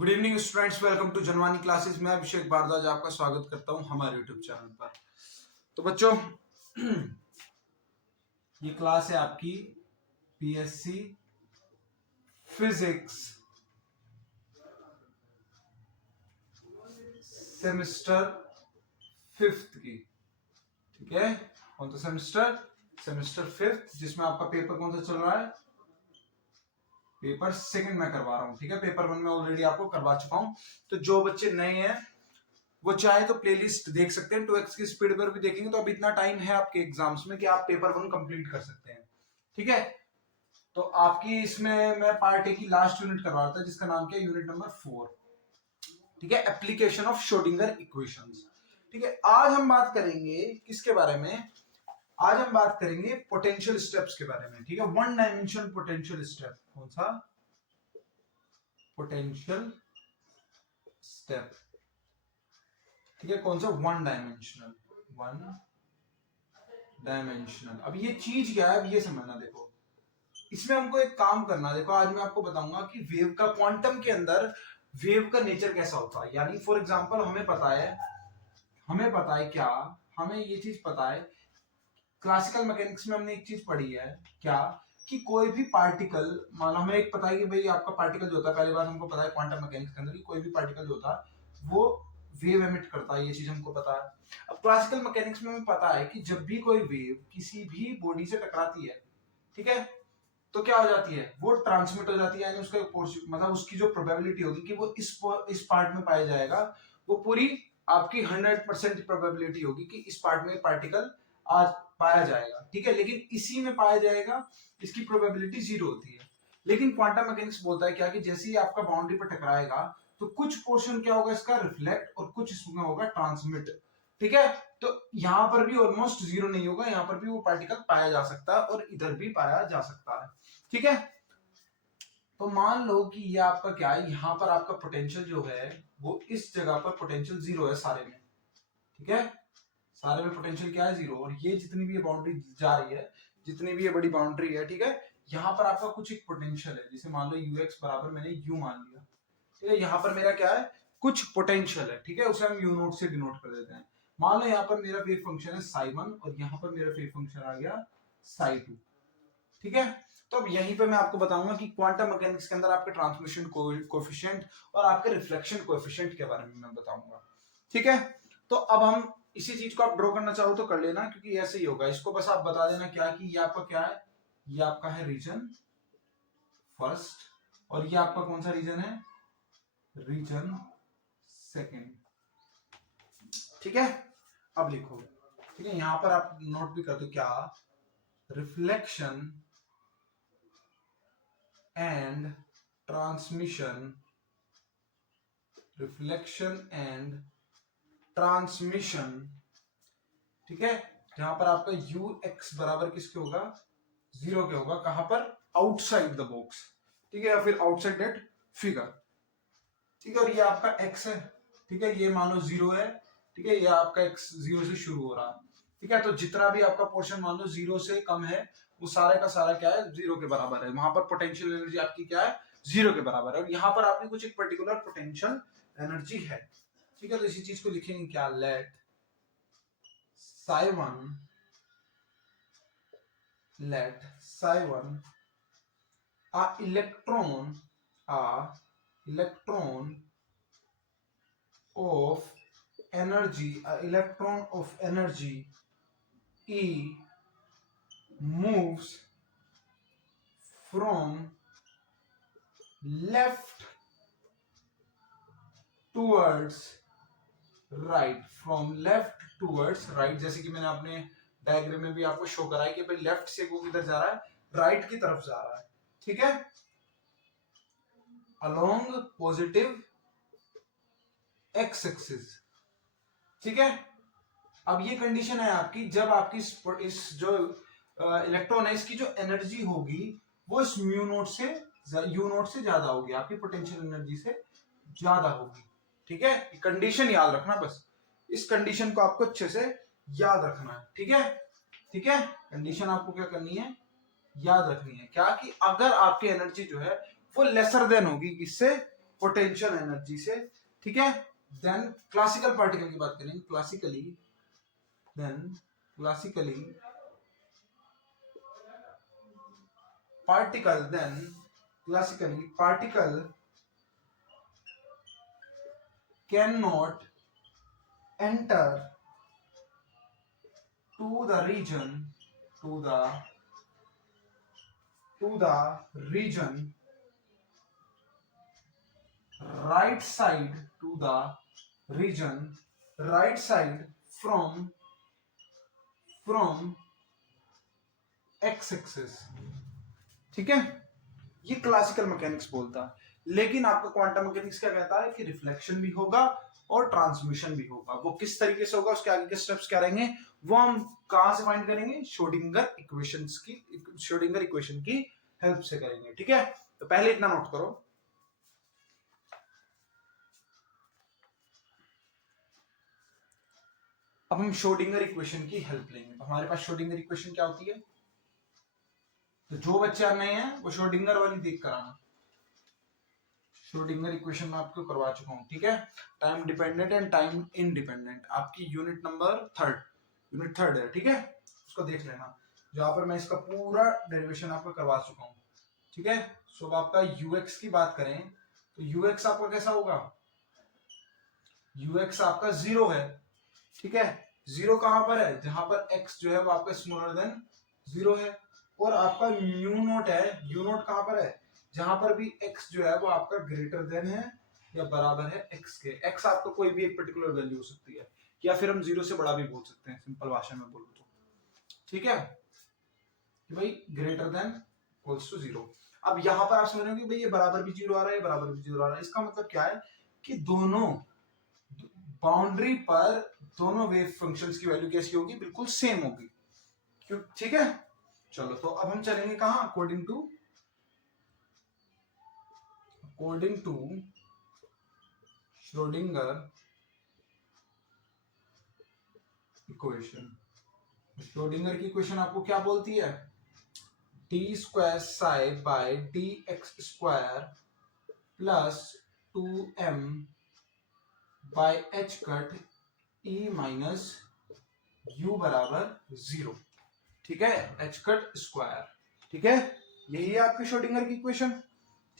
Good evening students, welcome to Janvani classes. मैं अभिषेक भारद्वाज आपका स्वागत करता हूं हमारे यूट्यूब चैनल पर। तो बच्चों, ये क्लास है आपकी पीएससी फिजिक्स सेमेस्टर फिफ्थ की। ठीक है, कौन सा सेमेस्टर? सेमेस्टर फिफ्थ, जिसमें आपका पेपर कौन सा चल रहा है? पेपर सेकंड में करवा रहा हूं। ठीक है, पेपर वन में ऑलरेडी आपको करवा चुका हूं। तो जो बच्चे नए हैं वो चाहे तो प्लेलिस्ट देख सकते हैं, 2x की स्पीड पर भी देखेंगे तो अभी इतना टाइम है आपके एग्जाम्स में कि आप पेपर वन कंप्लीट कर सकते हैं। ठीक है, तो आपकी इसमें मैं पार्ट ए की लास्ट यूनिट करवा रहा था जिसका नाम क्या है? Unit number 4। ठीक है, एप्लीकेशन ऑफ श्रोडिंगर इक्वेशंस। ठीक है, आज हम बात करेंगे किसके बारे में? आज हम बात करेंगे पोटेंशियल स्टेप्स के बारे में। ठीक है, वन डायमेंशन पोटेंशियल स्टेप। कौन सा? Potential step. ठीक है, कौन सा? One dimensional. अब ये चीज क्या है, अब ये समझना। देखो, इसमें हमको एक काम करना। देखो, आज मैं आपको बताऊंगा कि वेव का, क्वांटम के अंदर वेव का नेचर कैसा होता है। यानी फॉर एग्जांपल हमें पता है क्या, हमें ये चीज पता है, क्लासिकल मैकेनिक्स में हमने एक चीज पढ़ी है क्या, कि कोई भी पार्टिकल, मान लो हमें एक पता है कि भाई आपका पार्टिकल जो होता है, पहली बात हमको पता है क्वांटम मैकेनिक्स के अंदर कि कोई भी पार्टिकल जो होता है वो वेव एमिट करता है। ये चीज हमको पता है। अब क्लासिकल मैकेनिक्स में हमें पता है कि जब भी कोई वेव किसी भी बॉडी से टकराती है, ठीक है, तो क्या हो जाती है? वो ट्रांसमिट हो जाती है। यानी उसका मतलब उसकी जो प्रोबेबिलिटी होगी कि वो इस पार्ट में पाया जाएगा, वो पूरी आपकी 100% प्रोबेबिलिटी होगी कि इस पार्ट में पार्टिकल आज पाया जाएगा। ठीक है, लेकिन इसी में पाया जाएगा, इसकी प्रोबेबिलिटी 0 होती है। लेकिन क्वांटम मैकेनिक्स बोलता है क्या, कि जैसे ही आपका बाउंड्री पर टकराएगा तो कुछ पोर्शन क्या होगा इसका? रिफ्लेक्ट, और कुछ इसमें होगा ट्रांसमिट। ठीक है, तो यहां पर भी ऑलमोस्ट 0 नहीं होगा, यहां पर भी वो पार्टिकल पाया जा सकता है और इधर भी पाया जा सकता है। ठीक है, तो मान लो कि ये आपका क्या है, यहां पर आपका पोटेंशियल जो है वो इस जगह पर पोटेंशियल 0 है सारे में। ठीक है, सारे में पोटेंशियल क्या है? 0। और ये जितनी भी ये बाउंड्री जा रही है, जितनी भी ये बड़ी बाउंड्री है, ठीक है, यहाँ पर आपका कुछ एक पोटेंशियल है। जैसे मान लो ux बराबर मैंने u मान लिया। ठीक है, यहाँ पर मेरा क्या है? कुछ पोटेंशियल है। ठीक है, उसे हम u नोट से डिनोट कर देते हैं। मान लो यहाँ पर मेरा वेव फंक्शन है साई 1 और यहाँ पर मेरा वेव फंक्शन आ गया साई 2। ठीक है, तो अब यहीं पे मैं आपको बताऊंगा कि क्वांटम मैकेनिक्स के अंदर आपके ट्रांसमिशन कोएफिशिएंट और आपके रिफ्लेक्शन कोएफिशिएंट के बारे में मैं बताऊंगा। ठीक है, तो अब हम इसी चीज को आप ड्रॉ करना चाहो तो कर लेना, क्योंकि ऐसे ही होगा। इसको बस आप बता देना क्या, कि ये आपका क्या है? ये आपका है रीजन फर्स्ट, और ये आपका कौन सा रीजन है? Region second. ठीक है, अब लिखो। ठीक है, यहां पर आप नोट भी कर दो क्या, reflection and transmission, reflection and transmission. ठीक है, जहां पर आपका ux बराबर किसके होगा? 0 के होगा। कहां पर? Outside the box. ठीक है, या फिर आउटसाइड दैट फिगर। ठीक है, और ये आपका x है। ठीक है, ये मानो 0 है। ठीक है, ये आपका x 0 से शुरू हो रहा है। ठीक है, तो जितना भी आपका पोर्शन मान लो 0 से कम है, वो सारे का सारा क्या है? 0 के बराबर है। वहां पर पोटेंशियल एनर्जी आपकी क्या है? 0 के बराबर है। और यहाँ पर आपकी कुछ एक पर्टिकुलर पोटेंशियल एनर्जी है। ठीक है, तो इसी चीज को लिखेंगे क्या, late psi1 a electron of energy E moves from left towards right, जैसे कि मैंने अपने डायग्राम में भी आपको शो करा है कि भाई लेफ्ट से वो किधर जा रहा है? राइट की तरफ जा रहा है। ठीक है, अलोंग पॉजिटिव एक्स एक्सिस। ठीक है, अब ये कंडीशन है आपकी, जब आपकी इस जो इलेक्ट्रॉन है, इसकी जो एनर्जी होगी वो इस म्यू नोट से, यू नोट से ज्यादा होगी, आपकी पोटेंशियल एनर्जी से ज्यादा होगी। ठीक है, कंडीशन याद रखना, बस इस कंडीशन को आपको अच्छे से याद रखना है। ठीक है, ठीक है, कंडीशन आपको क्या करनी है? याद रखनी है क्या, कि अगर आपकी एनर्जी जो है वो लेसर देन होगी किससे? पोटेंशियल एनर्जी से, ठीक है। देन क्लासिकल पार्टिकल की बात करेंगे, classically particle can not enter to the region right side from x axis, ठीक है। ये क्लासिकल मैकेनिक्स बोलता है, लेकिन आपका क्वांटम मैकेनिक्स क्या कहता है कि रिफ्लेक्शन भी होगा और ट्रांसमिशन भी होगा। वो किस तरीके से होगा, उसके आगे के स्टेप्स क्या रहेंगे, वो हम कहां से फाइंड करेंगे, श्रोडिंगर इक्वेशन की हेल्प से करेंगे, ठीक है। तो पहले इतना नोट करो, अब हम श्रोडिंगर इक्वेशन की हेल्प लेंगे। तो हमारे पास श्रोडिंगर इक्वेशन क्या होती है, तो जो बच्चे नए हैं वो श्रोडिंगर वाली देख कर आना। श्रोडिंगर इक्वेशन में आपको करवा चुका हूं, ठीक है। Time dependent and time independent, आपकी यूनिट थर्ड है, ठीक है। उसको देख लेना, जहां पर मैं इसका पूरा डेरिवेशन आपको करवा चुका हूं, ठीक है। सो अब आपका यूएक्स की बात करें तो यूएक्स आपका कैसा होगा, यूएक्स आपका 0 है, ठीक है। 0 कहां पर है, जहां पर x जो है वो आपका स्मॉलर देन 0 है, और आपका म्यू नोट है, यू नोट कहां पर है, जहां पर भी x जो है वो आपका ग्रेटर देन है या बराबर है x के। x आपका कोई भी एक पर्टिकुलर वैल्यू हो सकती है, या फिर हम 0 से बड़ा भी बोल सकते हैं, सिंपल भाषा में बोलो तो, ठीक है, कि भाई ग्रेटर देन इक्वल्स टू 0। अब यहां पर आप समझ रहे हो कि भाई ये बराबर भी 0 आ रहा है, बराबर भी 0 आ रहा है। इसका मतलब क्या है कि दोनों बाउंड्री पर दोनों वेव फंक्शंस की वैल्यू कैसी होगी, बिल्कुल सेम होगी, क्यों, ठीक है। चलो तो अब हम चलेंगे कहां, according to Schrodinger equation. Schrodinger की इक्वेशन आपको क्या बोलती है, D square psi by D X square plus 2m by H cut e minus u बराबर 0, ठीक है, एच कट स्क्वायर, ठीक है। यही है आपकी श्रोडिंगर की इक्वेशन,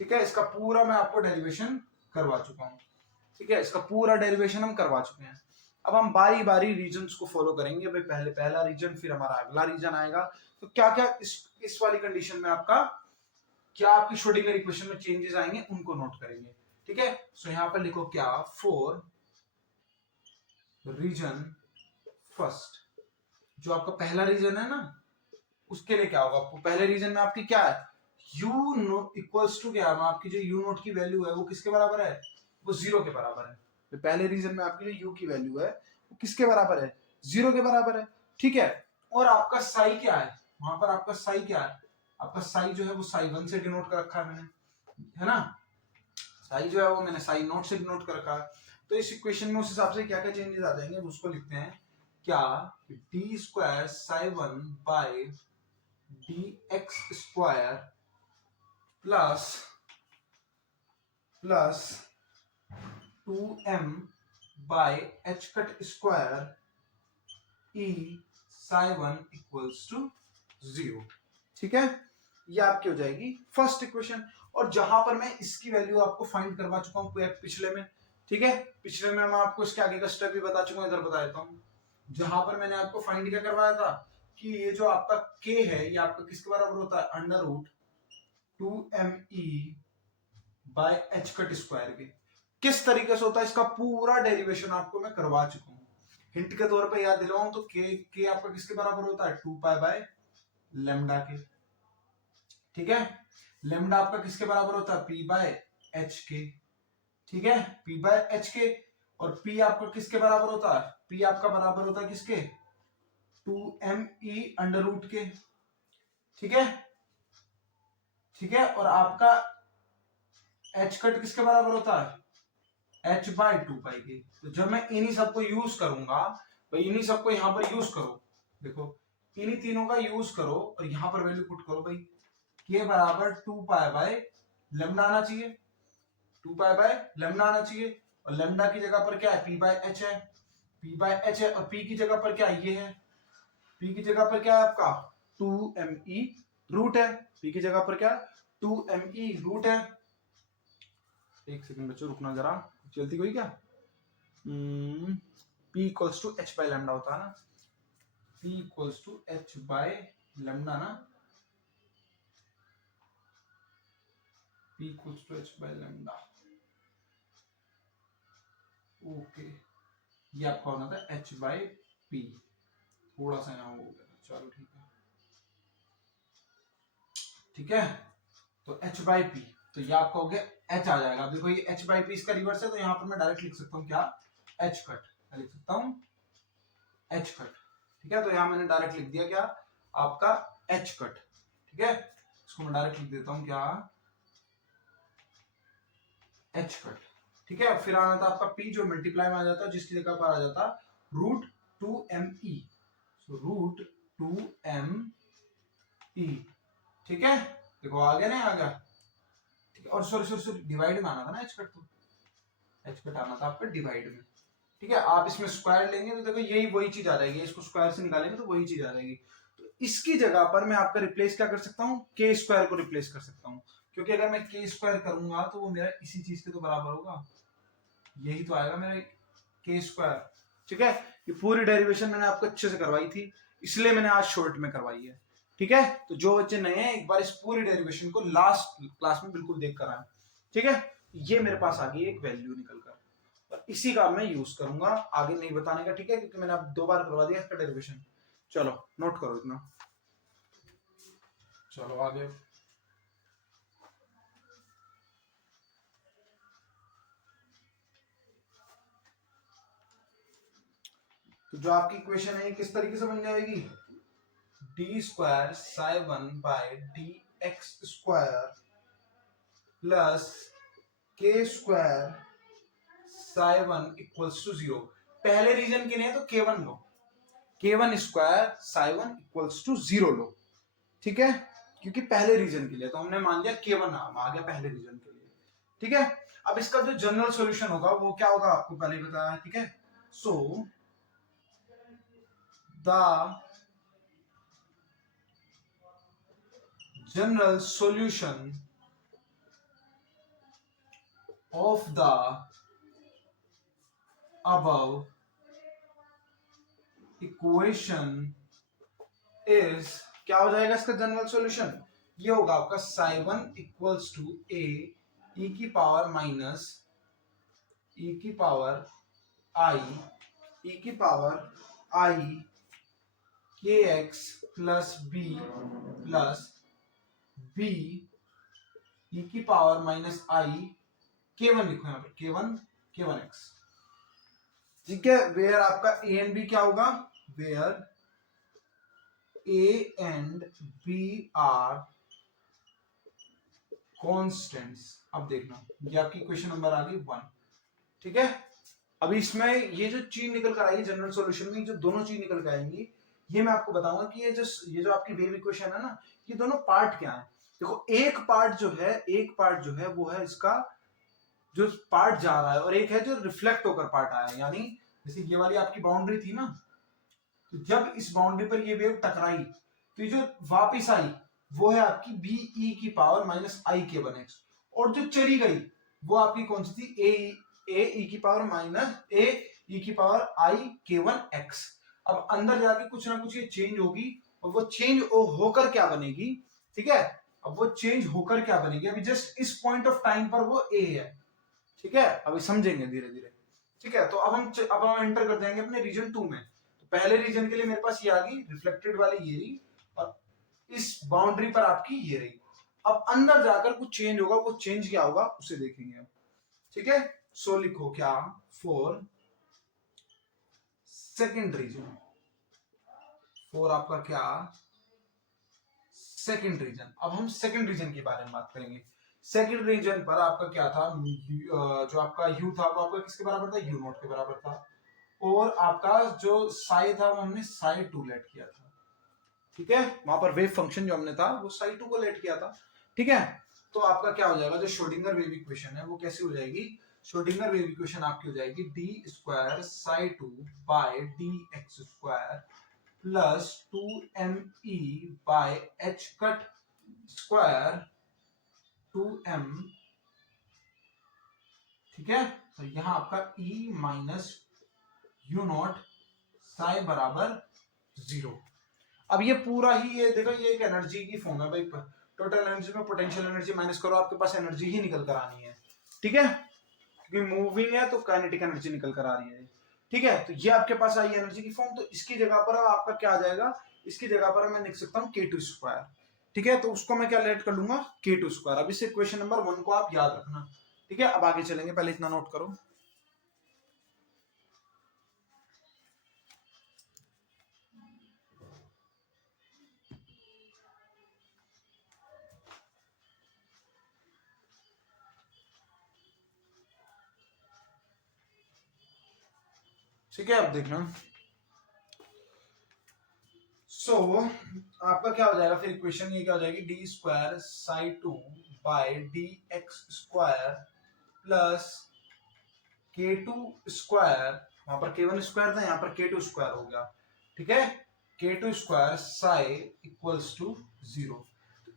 ठीक है। इसका पूरा मैं आपको डेरिवेशन करवा चुका हूं, ठीक है, इसका पूरा डेरिवेशन हम करवा चुके हैं। अब हम बारी बारी रीजन्स को फॉलो करेंगे, भाई पहले पहला रीजन, फिर हमारा अगला रीजन आएगा। तो क्या क्या इस वाली कंडीशन में आपका क्या आपकी श्रोडिंगर इक्वेशन में चेंजेस आएंगे, उनको नोट करेंगे, ठीक है। सो यहां पर लिखो क्या, फॉर रीजन फर्स्ट, जो आपका पहला रीजन है ना, उसके लिए क्या होगा, पहले रीजन में आपकी क्या है, u नोट इक्वल्स टू क्या है, आपकी जो u नोट की वैल्यू है वो किसके बराबर है, वो 0 के बराबर है। तो पहले रीजन में आपकी जो u की वैल्यू है वो किसके बराबर है, 0 के बराबर है, ठीक है। और आपका साई क्या है, वहां पर आपका साई क्या है, आपका साई जो है वो साई 1 से डिनोट कर रखा है मैंने, है ना, साई जो है वो मैंने साई नोट से डिनोट कर रखा है। तो इस इक्वेशन में उस हिसाब से क्या क्या चेंजेस आ जाएंगे उसको लिखते हैं, क्या, D square psi 1 by D X square plus 2m by H cut square e psi 1 equals to 0, ठीक है। ये आपकी हो जाएगी फर्स्ट इक्वेशन। और जहां पर मैं इसकी वैल्यू आपको फाइंड करवा चुका हूं पिछले में, ठीक है, पिछले में मैं आपको इसके आगे का स्टेप भी बता चुका हूं, इधर बता देता हूं। जहां पर मैंने आपको फाइंड क्या करवाया था कि ये जो आपका k है ये आपका किसके बराबर होता है, under root 2me by H cut square के। किस तरीके से होता है इसका पूरा डेरिवेशन आपको मैं करवा चुका हूं, हिंट के तौर पे याद दिलाऊं तो k आपका किसके बराबर होता है, 2 पाई बाय लेमडा के, ठीक है। लेमडा आपका किसके बराबर होता है, p बाय एच के, ठीक है, p बाय एच के। और p आपका किसके बराबर होता है, p आपका बराबर होता है किसके, 2me अंडर रूट के, ठीक है, ठीक है। और आपका h कट किसके बराबर होता है, h बाय 2 पाई के। तो जब मैं इन्हीं सबको यूज करूंगा, भाई इन्हीं सबको यहां पर यूज करो, देखो इन्हीं तीनों का यूज करो और यहां पर वैल्यू पुट करो, भाई k बराबर 2 पाई बाय लेमडा आना चाहिए, 2 पाई बाय लेमडा आना चाहिए, और लेमडा की जगह पर क्या है, p बाय एच है, p बाय एच है, और p की जगह पर क्या ये है, p की जगह पर क्या है आपका 2me रूट है, p की जगह पर क्या 2me रूट है। एक सेकंड बच्चों रुकना जरा, जल्दी कोई क्या, p equals to H by lambda होता है ना, p equals to H by lambda ना, p equals to H by lambda, okay ये आपका होना था h बाय p, थोड़ा सा यहाँ हो गया, चलो ठीक है, ठीक है, तो h बाई पी, तो ये आपका हो गया h आ जाएगा। देखो ये h बाई पी इसका रिवर्स है, तो यहाँ पर मैं डायरेक्ट लिख सकता हूँ क्या, h कट, लिख सकता हूँ h कट, ठीक है, तो यहाँ मैंने डायरेक्ट लिख दिया क्या आपका h कट, ठीक है, इसको मैं डायरेक्ट लिख देता हूँ क्या h कट, ठीक है। फिर आना था आपका p जो मल्टीप्लाई में आ जाता है, जिसकी जगह पर आ जाता रूट 2me, रूट 2me, ठीक है, देखो आ गया ना, आ गया, ठीक है, और सॉरी डिवाइड में आना था ना एच कट, तो एच कट आना था आपका डिवाइड में, ठीक है। आप इसमें स्क्वायर लेंगे तो देखो यही वही चीज आ जाएगी, इसको स्क्वायर से निकालेंगे तो वही चीज आ जाएगी। तो इसकी जगह पर मैं आपका रिप्लेस क्या कर सकता हूँ, के स्क्वायर को रिप्लेस कर सकता हूँ, क्योंकि अगर मैं के स्क्वायर करूंगा तो वो मेरा इसी चीज के तो बराबर होगा, यही तो आएगा मेरा के स्क्वायर, ठीक है। ये पूरी डेरिवेशन मैंने आपको अच्छे से करवाई थी, इसलिए मैंने आज शॉर्ट में करवाई है, ठीक है। तो जो बच्चे नए हैं एक बार इस पूरी डेरिवेशन को लास्ट क्लास में बिल्कुल देख कर आए, ठीक है। ये मेरे पास आ गई एक वैल्यू निकल कर, और इसी का मैं यूज करूंगा, आगे नहीं बताने का, ठीक है, क्योंकि मैंने अब 2 बार करवा दिया इसका डेरिवेशन। चलो नोट करो इतना, चलो आगे। तो जो आपकी इक्वेशन है किस तरीके से बन जाएगी, D square psi 1 by D X square plus K square psi 1 equals to 0। पहले रीजन के लिए तो k1 लो, k1 square psi 1 equals to 0 लो, ठीक है, क्योंकि पहले रीजन के लिए तो हमने मान लिया k1 आ गया पहले रीजन के लिए, ठीक है। अब इसका जो जनरल सॉल्यूशन होगा वो क्या होगा, आपको पहले ही बताया, ठीक है। So the general solution of the above equation is, क्या हो जाएगा इसका जनरल सॉल्यूशन, ये होगा आपका साई 1 इक्वल्स टू ए ई की पावर माइनस ई की पावर आई, ई की power I K X plus B plus B E की पावर माइनस आई k1 लिखो यहाँ पर k1 एक्स, ठीक है। वेयर आपका ए एंड बी क्या होगा, where A and B are constants. अब देखना ये आपकी क्वेश्चन नंबर आ गई 1, ठीक है। अभी इसमें ये जो चीज निकल कर आएगी जनरल सॉल्यूशन में, जो दोनों चीज निकल कर आएंगी, ये मैं आपको बताऊंगा कि ये जो आपकी वेव इक्वेशन है ना, ये दोनों पार्ट क्या है। देखो एक पार्ट जो है वो है इसका जो पार्ट जा रहा है, और एक है जो रिफ्लेक्ट होकर पार्ट आया है, यानी जैसे ये वाली आपकी बाउंड्री थी ना, तो जब इस बाउंड्री पर ये वेव टकराई तो ये जो वापिस आई वो है आपकी बी ई की पावर माइनस आई के 1 एक्स, और जो चली गई वो आपकी कौन सी थी, ए ई की पावर माइनस ए ई की पावर आई के 1 एक्स। अब अंदर जाके कुछ ना कुछ ये चेंज होगी, और वो चेंज होकर क्या बनेगी, ठीक है। अब वो चेंज होकर क्या बनेगी, अभी जस्ट इस पॉइंट ऑफ टाइम पर वो ए है, ठीक है, अभी समझेंगे धीरे धीरे, ठीक है। तो अब हम एंटर कर जाएंगे अपने रीजन 2 में। तो पहले रीजन के लिए मेरे पास ये आ गई रिफ्लेक्टेड वाली ये रही, और इस बाउंड्री पर आपकी ये रही। अब अंदर जाकर कुछ चेंज होगा, वो चेंज क्या होगा उसे देखेंगे अब, ठीक है। सो लिखो क्या, फॉर सेकेंड रीजन, फॉर आपका क्या सेकेंड रीजन। अब हम सेकेंड रीजन के बारे में बात करेंगे। सेकेंड रीजन पर आपका क्या था, जो आपका यू था वो आपका किसके बराबर था, यू नॉट के बराबर था, और आपका जो साई था वो हमने साई 2 लेट किया था, ठीक है। वहां पर वेव फंक्शन जो हमने था वो साई 2 को लेट किया था, ठीक है। तो आपका क्या हो जाएगा, जो श्रोडिंगर वेव इक्वेशन है वो कैसी हो जाएगी, श्रोडिंगर वेव इक्वेशन आपकी हो जाएगी D square psi 2 by D X square plus 2me by H cut square 2m, ठीक है। तो यहां आपका E minus U naught psi बराबर 0। अब ये पूरा ही, ये देखो ये एक एनर्जी की फॉर्म है भाई, टोटल एनर्जी में पोटेंशियल एनर्जी माइनस करो, आपके पास एनर्जी ही निकल कर आनी है, ठीक है, क्योंकि मूविंग है तो काइनेटिक एनर्जी निकल कर आ रही है, ठीक है। तो ये आपके पास आई एनर्जी की फॉर्म, तो इसकी जगह पर आपका क्या आ जाएगा, इसकी जगह पर मैं लिख सकता हूँ k2 स्क्वायर, ठीक है। तो उसको मैं क्या लेट कर लूंगा, k2 स्क्वायर। अब इसे क्वेश्चन नंबर 1 को आप याद रखना, ठीक है। अब आगे चलेंगे, पहले इतना नोट करो। ठीक है, अब देखना। सो आपका क्या हो जाएगा फिर इक्वेशन, ये क्या हो जाएगी, D square psi 2 by D X square plus k2 square, वहां पर k1 स्क्वायर था, यहां पर k2 स्क्वायर हो गया, ठीक है। k2 square Sai equals to 0।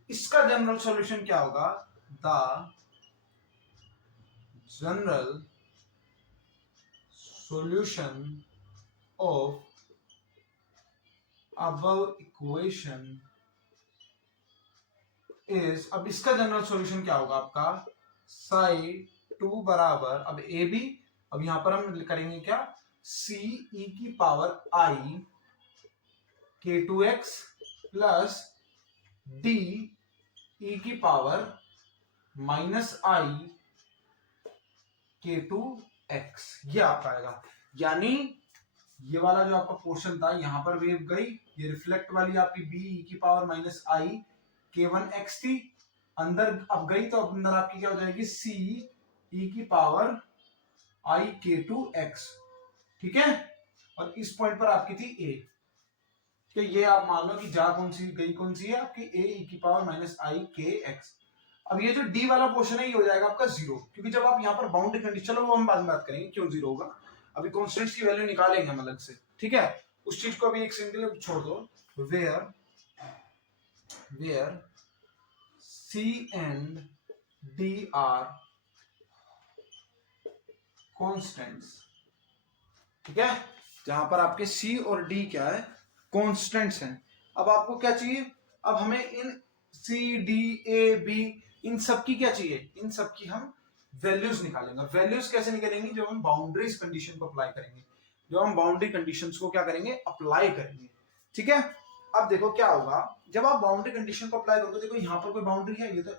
इसका जनरल सॉल्यूशन क्या होगा, the general solution of above equation is, अब इसका जनरल सॉल्यूशन क्या होगा आपका, साई 2 बराबर, अब ए बी, अब यहां पर हम करेंगे क्या, सी ई की पावर आई k2x प्लस डी ई की पावर माइनस आई k2x, ये आपका आएगा। यानी ये वाला जो आपका पोर्शन था, यहां पर वेव गई, ये रिफ्लेक्ट वाली आपकी b e की पावर माइनस आई k1x थी, अंदर अब गई, तो अब अंदर आपकी क्या हो जाएगी, c e की पावर आई k2x, ठीक है। और इस पॉइंट पर आपकी थी a, तो ये आप मान लो कि जा कौन सी गई, कौन सी है आपकी a e की पावर माइनस आई kx। अब ये जो d वाला पोर्शन है ये हो जाएगा आपका 0, क्योंकि जब आप यहाँ पर बाउंड्री कंडीशन, चलो वो हम बाद में बात करेंगे क्यों 0 होगा, अभी कांस्टेंट्स की वैल्यू निकालेंगे हम अलग से, ठीक है। उस चीज को अभी एक सिंगल छोड़ दो, where C and D are constants, ठीक है, जहां पर आपके C और D क्या है, कांस्टेंट्स हैं। अब आपको क्या चाहिए, अब हमें इन C D A B इन सब की क्या चाहिए, इन सब की हम वैल्यूज निकालेंगे। वैल्यूज कैसे निकालेंगे, जब हम बाउंड्रीज कंडीशन को अप्लाई करेंगे, जब हम बाउंड्री कंडीशंस को क्या करेंगे, अप्लाई करेंगे, ठीक है। अब देखो क्या होगा, जब आप बाउंड्री कंडीशन को अप्लाई करोगे, देखो यहाँ पर कोई बाउंड्री है, ये तो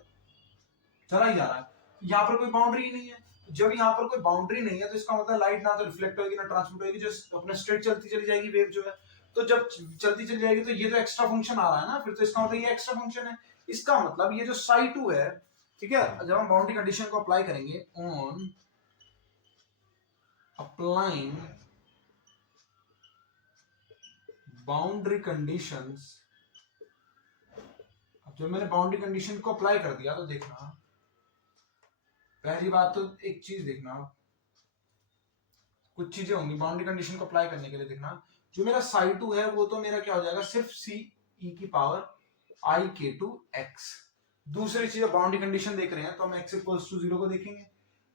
चला ही जा रहा है, यहाँ पर कोई बाउंड्री ही नहीं है। जब यहाँ पर कोई बाउंड्री नहीं है तो इसका मतलब लाइट ना तो रिफ्लेक्ट होगी ना ट्रांसमिट होगी, जो अपने स्ट्रेट चलती चली जाएगी वेव जो है। तो जब चलती चली जाएगी तो ये तो एक्स्ट्रा फंक्शन आ रहा है ना, फिर तो इसका मतलब ये एक्स्ट्रा फंक्शन है। इसका मतलब ये जो साई 2 है, ठीक है, जब हम बाउंड्री कंडीशन को अप्लाई करेंगे, ऑन अप्लाइंग बाउंड्री कंडीशंस, जब मैंने बाउंड्री कंडीशन को अप्लाई कर दिया तो देखना, पहली बात तो एक चीज देखना, कुछ चीजें होंगी बाउंड्री कंडीशन को अप्लाई करने के लिए। देखना, जो मेरा साई 2 है वो तो मेरा क्या हो जाएगा, सिर्फ सी ई की पावर आई k2x। दूसरी चीज बाउंड्री कंडीशन देख रहे हैं तो हम x इक्वल्स टू 0 को देखेंगे।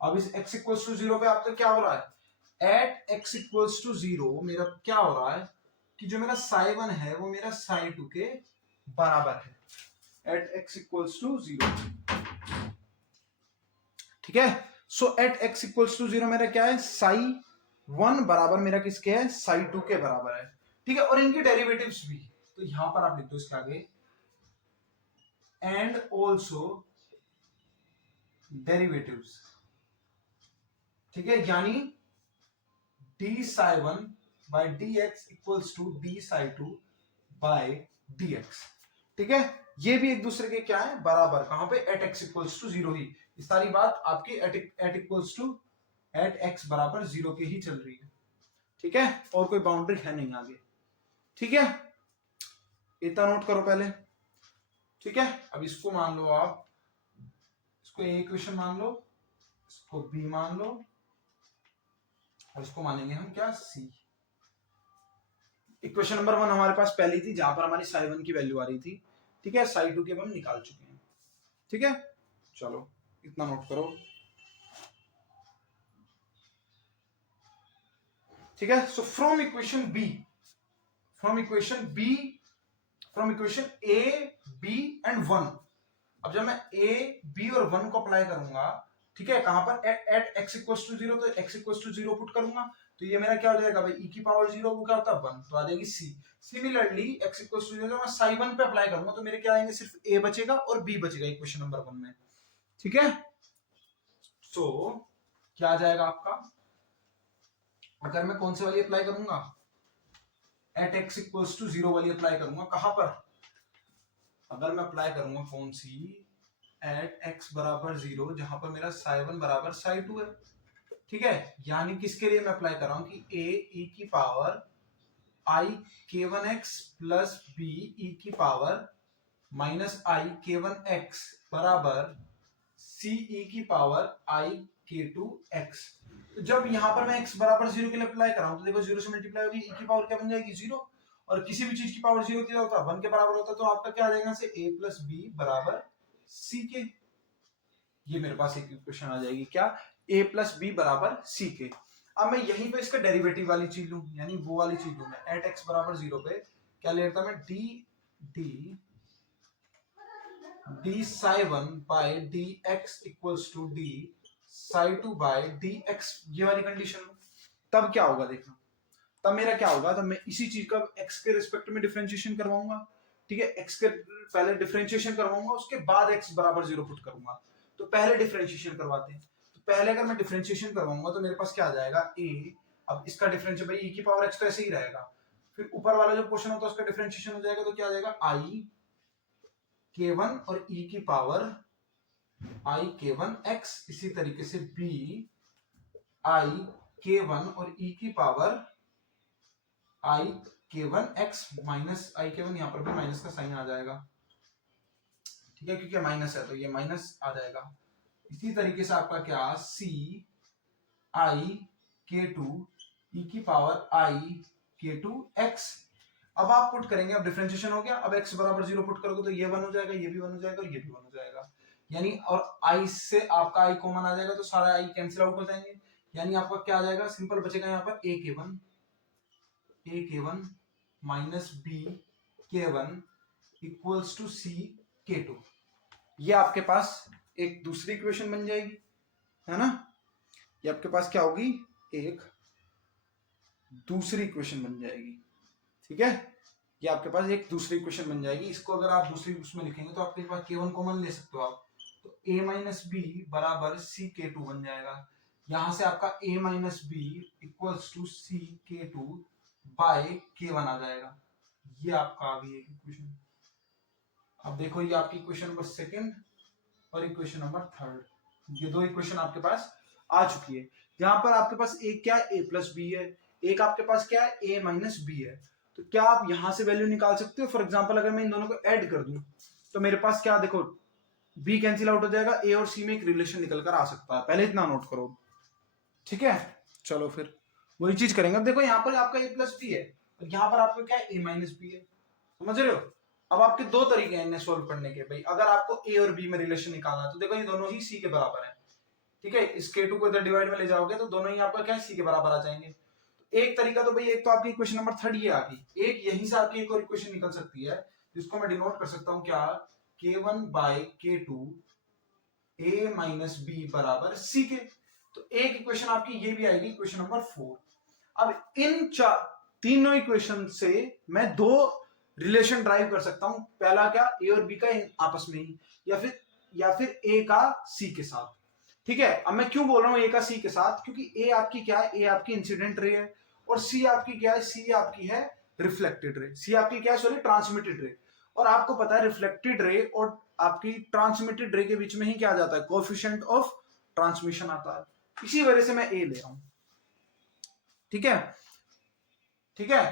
अब इस x इक्वल्स टू 0 पे आपका क्या हो रहा है, एट x इक्वल्स टू 0 मेरा क्या हो रहा है कि जो मेरा साई 1 है वो मेरा साई 2 के बराबर है, एट x इक्वल्स टू 0, ठीक है। सो एट x इक्वल्स टू 0 मेरा क्या है, साई 1 बराबर मेरा किसके है, साई 2 के बराबर है, ठीक है। और इनके डेरिवेटिव्स भी, तो यहां पर आप लिख दो इसके आगे, एंड ऑल्सो डेरिवेटिव्स, ठीक है। यानी D psi 1 by D X equals to D psi 2 by D X, ठीक है। ये भी एक दूसरे के क्या है, बराबर, कहां पे, एट एक्स इक्वल्स टू 0 ही। ये सारी बात आपकी at equals to at X बराबर 0 के ही चल रही है, ठीक है। और कोई बाउंड्री है नहीं आगे, ठीक है। इतना नोट करो पहले, ठीक है। अब इसको मान लो आप इसको ए इक्वेशन मान लो, इसको बी मान लो, और इसको मानेंगे हम क्या, सी। इक्वेशन नंबर 1 हमारे पास पहली थी जहां पर हमारी साई 1 की वैल्यू आ रही थी, ठीक है। साई 2 की हम निकाल चुके हैं, ठीक है। चलो इतना नोट करो, ठीक है। So from equation B, from equation A B and 1, अब जब मैं ए बी और 1 को अप्लाई करूंगा, ठीक है, कहां पर, एट एक्स इक्वल्स टू 0, तो एक्स इक्वल्स टू 0 पुट करूंगा, तो ये मेरा क्या हो जाएगा भाई, e की पावर 0, वो क्या होता है 1, तो आ जाएगी सी। सिमिलरली एक्स इक्वल्स टू 0 मैं साई 1 पे अप्लाई करूंगा, तो मेरे क्या आएंगे, सिर्फ ए बचेगा और बी बचेगा इक्वेशन नंबर 1 में, ठीक है। सो क्या आ जाएगा आपका, अगर मैं कौन से वाली अप्लाई करूंगा, एट एक्स इक्वल्स टू 0 वाली अप्लाई करूंगा, कहां पर, अगर मैं अप्लाई करूंगा कौन सी, एट एक्स बराबर 0, जहां पर मेरा साई 1 बराबर साई 2 है, ठीक है। यानी किसके लिए मैं अप्लाई कर रहा हूं कि ए ई की पावर आई के 1 एक्स प्लस बी ई की पावर माइनस आई के 1 एक्स बराबर सी ई की पावर आई के 2 एक्स। तो जब यहां पर मैं x बराबर 0 के लिए अप्लाई कर रहा हूं, तो देखो 0 से मल्टीप्लाई होगी, e की पावर क्या बन जाएगी 0, और किसी भी चीज की पावर 0 क्या होता है, 1 के बराबर होता है, तो आपका क्या आ जाएगा से a प्लस बी बराबर c के। ये मेरे पास एक इक्वेशन आ जाएगी क्या, a प्लस बी बराबर c के। अब मैं यहीं पे इसका डेरिवेटिव वाली चीज लूं, यानी वो वाली चीज लूं, मैं एट x बराबर 0 पे क्या लेता मैं, D psi 1 by D X equals to D psi 2 by D X, ये वाली कंडीशन लो, तब क्या होगा देखना, तब मेरा क्या होगा, तब मैं इसी चीज का x के रिस्पेक्ट में डिफरेंशिएशन करवाऊंगा, ठीक है। x के पहले डिफरेंशिएशन करवाऊंगा, उसके बाद x बराबर 0 पुट करूंगा, तो पहले डिफरेंशिएशन करवाते हैं। तो पहले अगर मैं डिफरेंशिएशन करवाऊंगा तो मेरे पास क्या आ जाएगा, a, अब इसका डिफरेंशियल भाई e की पावर x तो ऐसे ही रहेगा, फिर ऊपर वाला जो पोर्शन होता है उसका डिफरेंशिएशन हो जाएगा, तो क्या आ जाएगा i k1 और e की पावर i k1 x, इसी तरीके से b i k1 और e की power i k1 x minus i k1, यहां पर भी माइनस का साइन आ जाएगा, ठीक है, क्योंकि माइनस है तो ये माइनस आ जाएगा। इसी तरीके से आपका क्या, c i k2 e की पावर i k2 x। अब आप पुट करेंगे, अब डिफरेंशिएशन हो गया, अब x बराबर 0 पुट करोगे तो ये 1 हो जाएगा, ये भी 1 हो जाएगा और ये भी 1 हो जाएगा, यानी और i से आपका i कॉमन आ जाएगा, तो सारा i कैंसिल आउट हो जाएंगे, यानी आपका क्या आ जाएगा, सिंपल बचेगा यहाँ पर a k1 minus b k1 equals to c k2। ये आपके पास एक दूसरी इक्वेशन बन जाएगी, है ना, ये आपके पास क्या होगी, एक दूसरी इक्वेशन बन जाएगी, ठीक है। ये आपके पास एक दूसरी इक्वेशन बन जाएगी, इसको अगर आप दूसरी उसमें लिखेंगे तो आपके पास k1 कॉमन ले सकते हो आप, तो a माइनस बी बराबर c k2 बन जाएगा, यहां से आपका a minus B equals to c k2 by k1 आ जाएगा। ये आपका आ गई एक इक्वेशन। अब देखो ये आपकी इक्वेशन नंबर सेकंड और इक्वेशन नंबर थर्ड, ये दो इक्वेशन आपके पास आ चुकी है। यहाँ पर आपके पास एक क्या है, a प्लस बी है, एक आपके पास क्या है, a माइनस बी है। तो क्या आप यहां से वैल्यू निकाल सकते हो, फॉर एग्जांपल अगर मैं इन दोनों को ऐड कर दूं तो मेरे पास क्या, देखो b कैंसिल आउट हो जाएगा, a और c में एक रिलेशन निकल कर आ सकता है, पहले इतना नोट करो, ठीक है। चलो फिर वही चीज करेंगे। अब देखो यहाँ पर आपका a प्लस बी है और यहाँ पर आपका क्या है, a माइनस बी है, समझ रहे हो। अब आपके दो तरीके हैं इन्हें सोल्व करने के भाई, अगर आपको a और b में रिलेशन निकालना है तो देखो ये दोनों ही c के बराबर है, ठीक है। इस k2 को इधर डिवाइड में ले जाओगे तो दोनों ही आपका क्या है, c के बराबर आ जाएंगे। तो एक तरीका तो भाई, एक तो आपकी इक्वेशन नंबर थर्ड ये आ गई, एक यहीं से आपकी एक और इक्वेशन निकल सकती है जिसको मैं डिनोट कर सकता हूं क्या, k1 by k2 a minus B बराबर c के। तो एक इक्वेशन आपकी ये भी आएगी, इक्वेशन नंबर 4। अब इन तीनों इक्वेशन से मैं दो रिलेशन ड्राइव कर सकता हूं, पहला क्या, ए और बी का आपस में ही, या फिर ए का सी के साथ, ठीक है। अब मैं क्यों बोल रहा हूं ए का सी के साथ, क्योंकि ए आपकी क्या है, ए आपकी इंसिडेंट रे है और सी आपकी क्या है, सी आपकी है रिफ्लेक्टेड रे, सी आपकी क्या है, सॉरी ट्रांसमिटेड रे। और आपको पता है रिफ्लेक्टेड रे और आपकी ट्रांसमिटेड रे के बीच में ही क्या आ जाता है, कोएफिशिएंट ऑफ ट्रांसमिशन आता है, इसी वजह से मैं ए ले रहा हूं, ठीक है, ठीक है।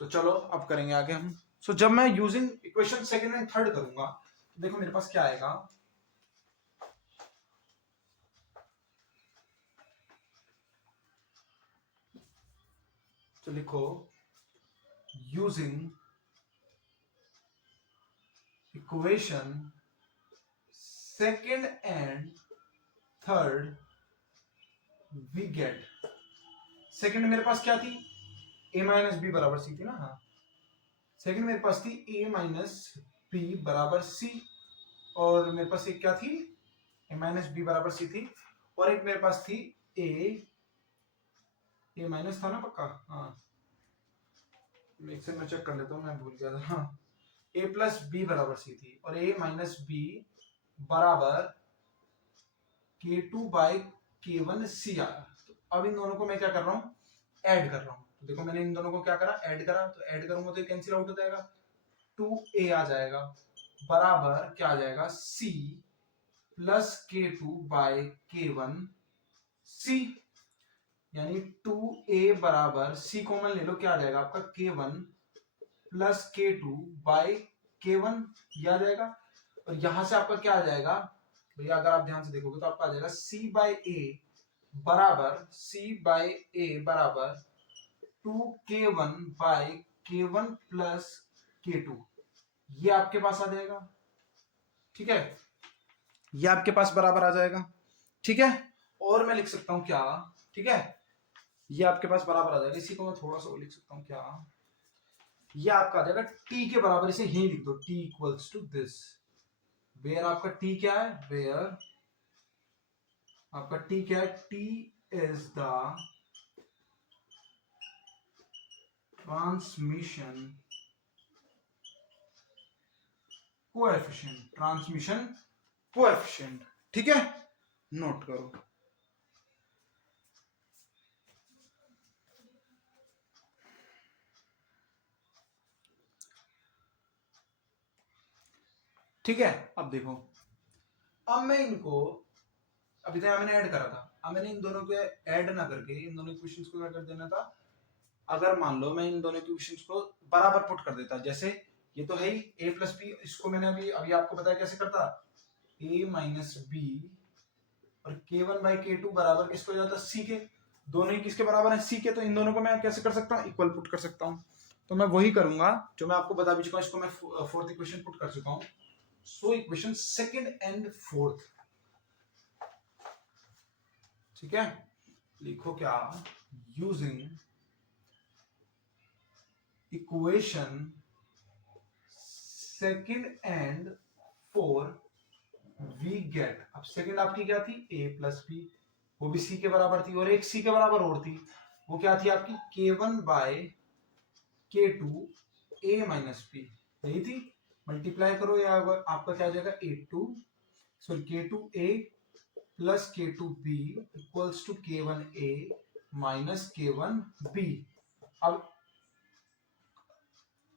तो चलो अब करेंगे आगे हम। सो जब मैं using equation second and third करूंगा तो देखो मेरे पास क्या आएगा, तो लिखो using equation second and third we get. Second मेरे पास क्या थी, a माइनस बी बराबर सी थी ना। हाँ, सेकेंड मेरे पास थी a माइनस बी बराबर सी, और मेरे पास एक क्या थी, a माइनस बी बराबर सी थी, और एक मेरे पास थी a माइनस था ना पक्का। हाँ, एक से मैं चेक कर लेता हूँ, मैं भूल गया था। हाँ, a प्लस बी बराबर सी थी, और a माइनस बी बराबर k2 बाई k1 सी आया। तो अब इन दोनों को मैं क्या कर रहा हूँ, ऐड कर रहा हूँ। तो देखो मैंने इन दोनों को क्या करा, ऐड करा। तो ऐड करूंगा तो ये कैंसिल आउट हो जाएगा, 2a आ जाएगा बराबर क्या आ जाएगा, c plus k2 by k1 c, यानी 2a बराबर c कॉमन ले लो, क्या आ जाएगा आपका k1 plus k2 by k1, ये आ जाएगा। और यहां से आपका क्या आ जाएगा भैया, अगर आप ध्यान से देखोगे तो आपका आ जाएगा c बाई ए बराबर 2k1 by k1 plus k2, ये आपके पास आ जाएगा। ठीक है, ये आपके पास बराबर आ जाएगा। ठीक है, और मैं लिख सकता हूं क्या, ठीक है, ये आपके पास बराबर आ जाएगा। इसी को मैं थोड़ा सा लिख सकता हूं क्या, ये आपका आ जाएगा t के बराबर, इसे यही लिख दो, t equals to this, where आपका t क्या है, वेयर आपका t क्या है, t is the transmission coefficient. ठीक है, नोट करो। ठीक है, अब देखो, अब मैं इनको, अभी तक मैंने ऐड करा था, अब मैंने इन दोनों को ऐड ना करके इन दोनों इक्वेशंस को क्या कर देना था, अगर मान लो मैं इन दोनों इक्वेशंस को बराबर पुट कर देता, जैसे ये तो है ही a प्लस बी, इसको मैंने अभी आपको बताया कैसे करता, a माइनस बी और k1 बाई k2 बराबर किसको हो जाता, c के, दोनों ही किसके बराबर है, c के। तो इन दोनों को मैं कैसे कर सकता हूँ, इक्वल पुट कर सकता हूँ। तो मैं वही करूंगा जो मैं आपको बता भी चुका हूँ, इसको मैं फोर्थ इक्वेशन पुट कर चुका हूँ। So equation second and fourth, ठीक है, लिखो क्या, using equation second and fourth we get. अब सेकंड आपकी क्या थी, a प्लस बी, वो भी c के बराबर थी, और एक c के बराबर और थी, वो क्या थी आपकी, k1 by k2 a minus B, यही थी। मल्टीप्लाई करो, या आपका क्या आ जाएगा, k2 a plus k2 b equals to k1 a minus k1 b। अब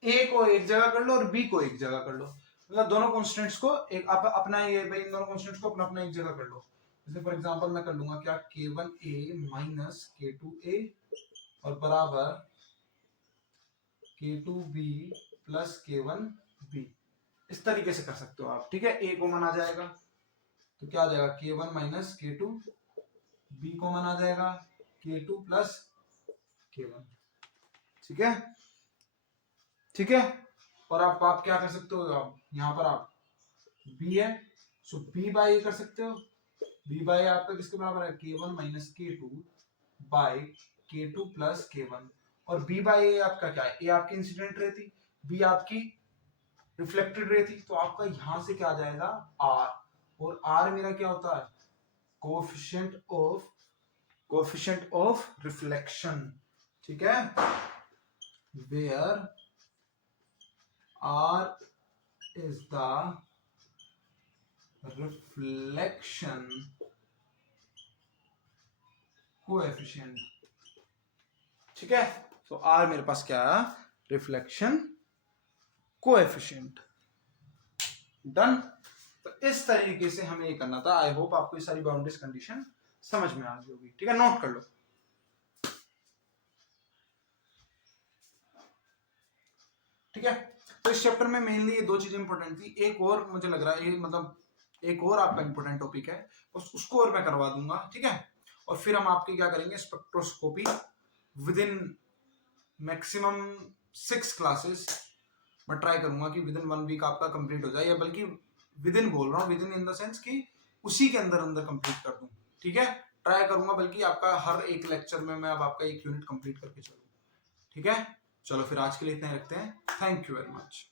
a को एक जगह कर लो और b को एक जगह कर लो, मतलब दोनों कॉन्स्टेंट्स को एक अपना, ये भाई इन दोनों कॉन्स्टेंट्स को अपना अपना एक जगह कर लो। जैसे फॉर एग्जांपल मैं कर लूंगा क्या, k1 a minus k2 a और बराबर k2 b plus k1 b, इस तरीके से कर सकते हो आप। ठीक है, a कॉमन आ जाएगा तो क्या आ जाएगा, k1 minus k2, b common आ जाएगा k2 प्लस k1। ठीक है, ठीक है, और आप क्या कर सकते हो, आप यहां पर आप b है, सो b बाई ए कर सकते हो। b बाई आपका किसके बराबर है, k1 minus k2 by k2 plus k1, और b बाई ए आपका क्या है, a आपकी इंसिडेंट रे थी, b आपकी रिफ्लेक्टेड रे थी, तो आपका यहां से क्या आ जाएगा, r, और r मेरा क्या होता है, कोएफिशिएंट ऑफ रिफ्लेक्शन। ठीक है, where r is the reflection coefficient। ठीक है, तो r मेरे पास क्या है, रिफ्लेक्शन कोएफिशिएंट। डन। तो इस तरीके से हमें ये करना था। आई होप आपको ये सारी बाउंड्रीज कंडीशन समझ में आ गई होगी। ठीक है, नोट कर लो। ठीक है, तो इस चैप्टर में मेनली ये दो चीजें इंपॉर्टेंट थी। एक और मुझे लग रहा है ये, मतलब एक और आपका इंपॉर्टेंट टॉपिक है, उसको और मैं करवा दूंगा। ठीक है, और फिर हम आपके क्या करेंगे, spectroscopy with in maximum 6 classes मैं ट्राई करूंगा कि विद इन 1 वीक आपका कंप्लीट हो जाए, या बल्कि विद इन बोल रहा हूँ, विद इन द सेंस कि उसी के अंदर अंदर कंप्लीट कर दूं। ठीक है, ट्राई करूंगा, बल्कि आपका हर एक लेक्चर में मैं अब आपका एक यूनिट कंप्लीट करके चलूँ। ठीक है, चलो फिर आज के लिए इतना ही रखते हैं। Thank you very much.